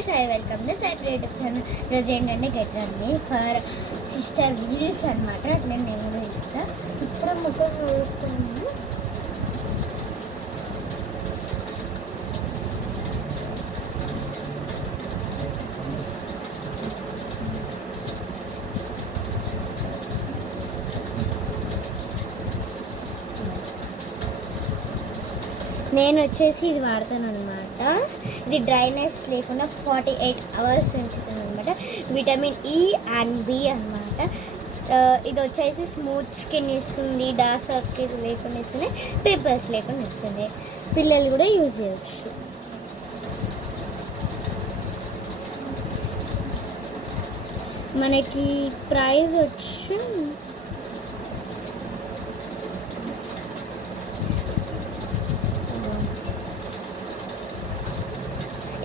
హాయ్ Sai welcome to Sai creative channel. ఈరోజు ఏంటంటే get ready for sister reels అనమాట. అట్లా నేను కూడా ఇస్తా. ఇప్పుడు ముఖం చూస్తున్నాను. నేను వచ్చేసి ఇది వాడతాను అనమాట. ఇది డ్రైనెస్ లేకుండా 48 అవర్స్ ఉంచుతుంది అనమాట. విటమిన్ ఈ అండ్ బి అనమాట. ఇది వచ్చేసి స్మూత్ స్కిన్ ఇస్తుంది, డార్క్ సర్కిల్స్ లేకుండా ఇస్తుంది, పింపుల్స్ లేకుండా ఇస్తుంది. పిల్లలు కూడా యూజ్ చేయవచ్చు. మనకి ప్రైస్ వచ్చి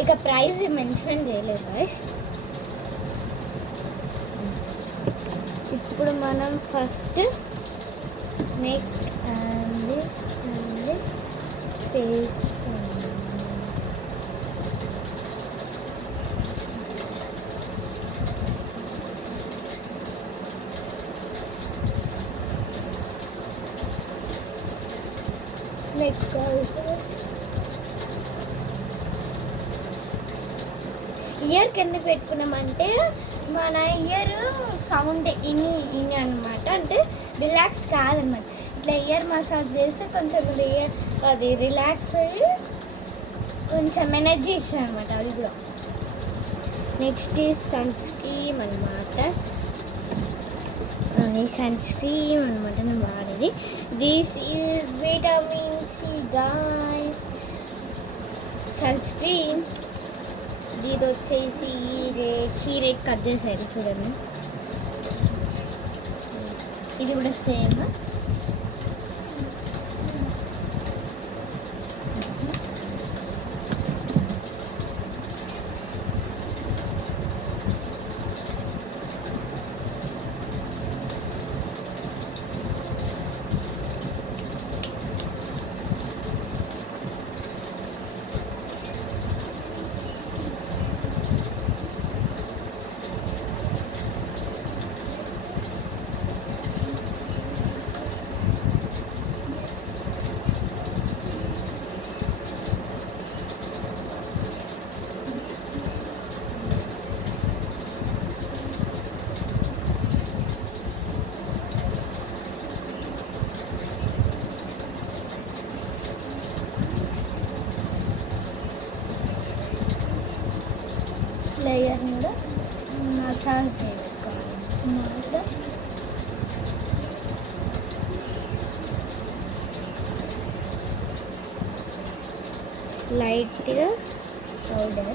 ఇక ప్రైస్ మెన్షన్ చేయలేదు గైస్. ఇప్పుడు మనం first neck and face neck year కింద పెట్టుకున్నామంటే మన ఇయర్ సౌండ్ ఇని అనమాట. అంటే రిలాక్స్ కాదనమాట. ఇట్లా ఇయర్ మసాజ్ చేస్తే కొంచెం ఇయర్ అది రిలాక్స్ అయ్యి కొంచెం ఎనర్జీ ఇస్తుంది అనమాట. అది కూడా నెక్స్ట్ ఈ సన్ స్క్రీమ్ అనమాట. ఈ సన్ స్క్రీమ్ అనమాట నేను వాడేది. This is vitamin C guys. Sunscreen ఇది వచ్చేసి రేట్ కట్ చేశారు చూడండి. ఇది కూడా సేమ్. లేయర్ కూడా మసాజ్ చేసుకోవాలి. లైట్గా పౌడర్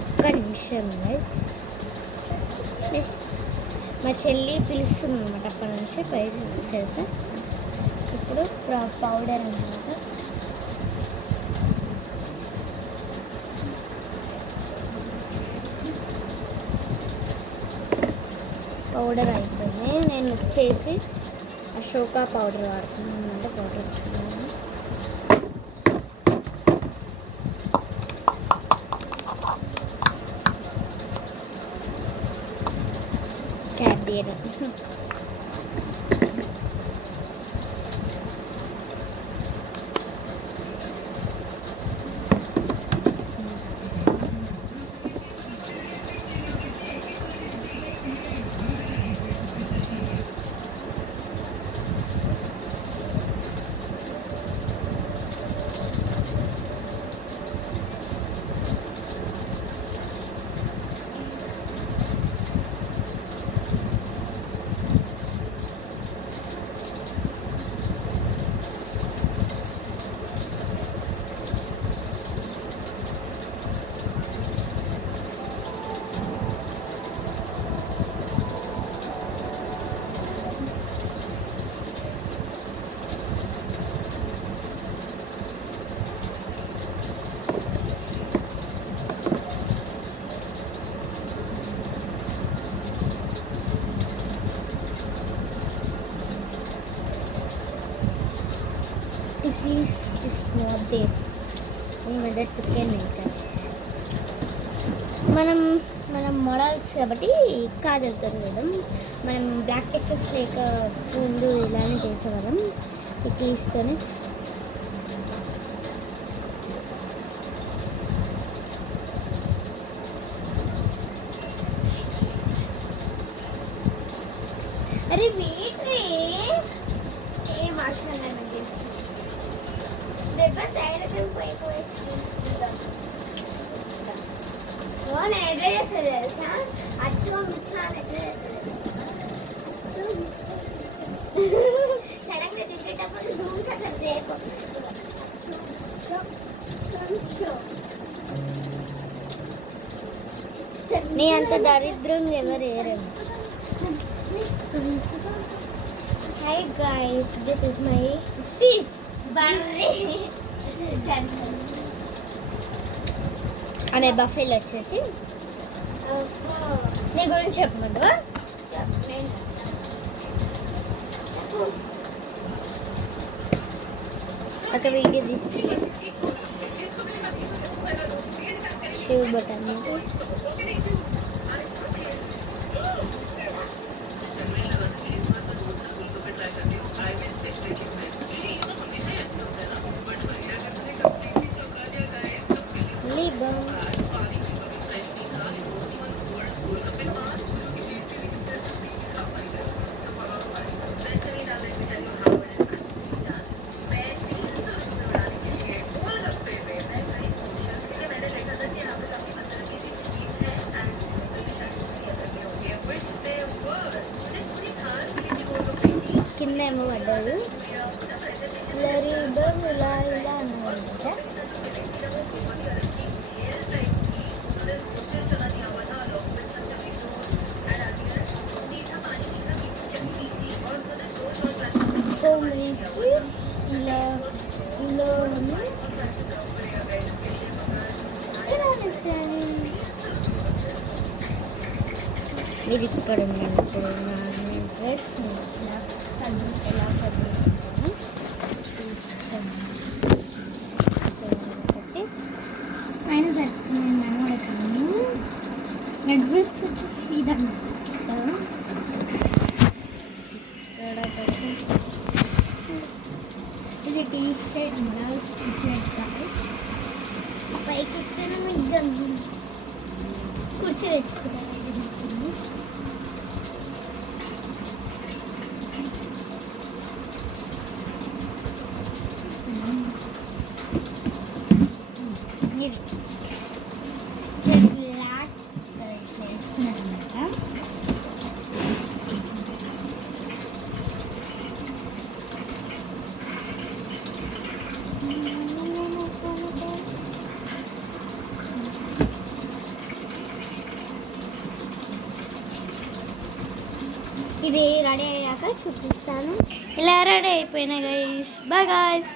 ఒక్క నిమిషం ప్లస్ మా చెల్లి పిలుస్తుంది అనమాట. అప్పటి నుంచి పై చేస్తా. ఇప్పుడు పౌడర్ అనమాట. పౌడర్ అయిపోయింది. నేను వచ్చేసి అశోకా పౌడర్ వాడుతున్నాను అనమాట. పౌడర్ క్యాడియర్ It is not there. Whether to can make us. మనం మనం మోడల్స్ కాబట్టి కాజల్తో వేద్దాం. మనం బ్లాక్ టెక్స్ లేక ముందు ఇలానే చేసేవాళ్ళం ఈ పీస్తోనే. అరే వీటి ఏం అవసరం చేసి దెబ్బ తయారు పోయి నేను ఎట్లా చేస్తుంది తెలుసా? అచ్చు మిచ్చా ఎట్లా చేస్తుంది సడన్గా తిట్టేటప్పుడు ధూమ్స్ అట్లా చేయకు. నీ అంత దరిద్రం ఎవరు వేరేమో. Hi guys, this is my sis Barry అనే బఫెల్ వచ్చేసి నీ గురించి చెప్పమంటావా? ఒక వీడియో తీసి షూ బటన్ కింద ఏమో పడ్డారు. ఇలా ఇలా అన్నమాట. ఇలా ఇలా ఇది ఇక్కడ డ్రెస్ ఎలా ఆయన సరిపోయింది కూడా కానీ రెడ్ డ్రెస్ వచ్చేసి ఇదన్నమాట. ఇది టీ షర్ట్ బ్లౌజ్ పైకి ఎక్కడేమో ఇద్దాం కుర్చీ తెచ్చుకుంటాం. బ్లాక్ వేసుకున్నారనమాట. ఇది రెడీ అయ్యాక చూపిస్తాను. ఇలా రెడీ అయిపోయినా గైస్. Bye guys.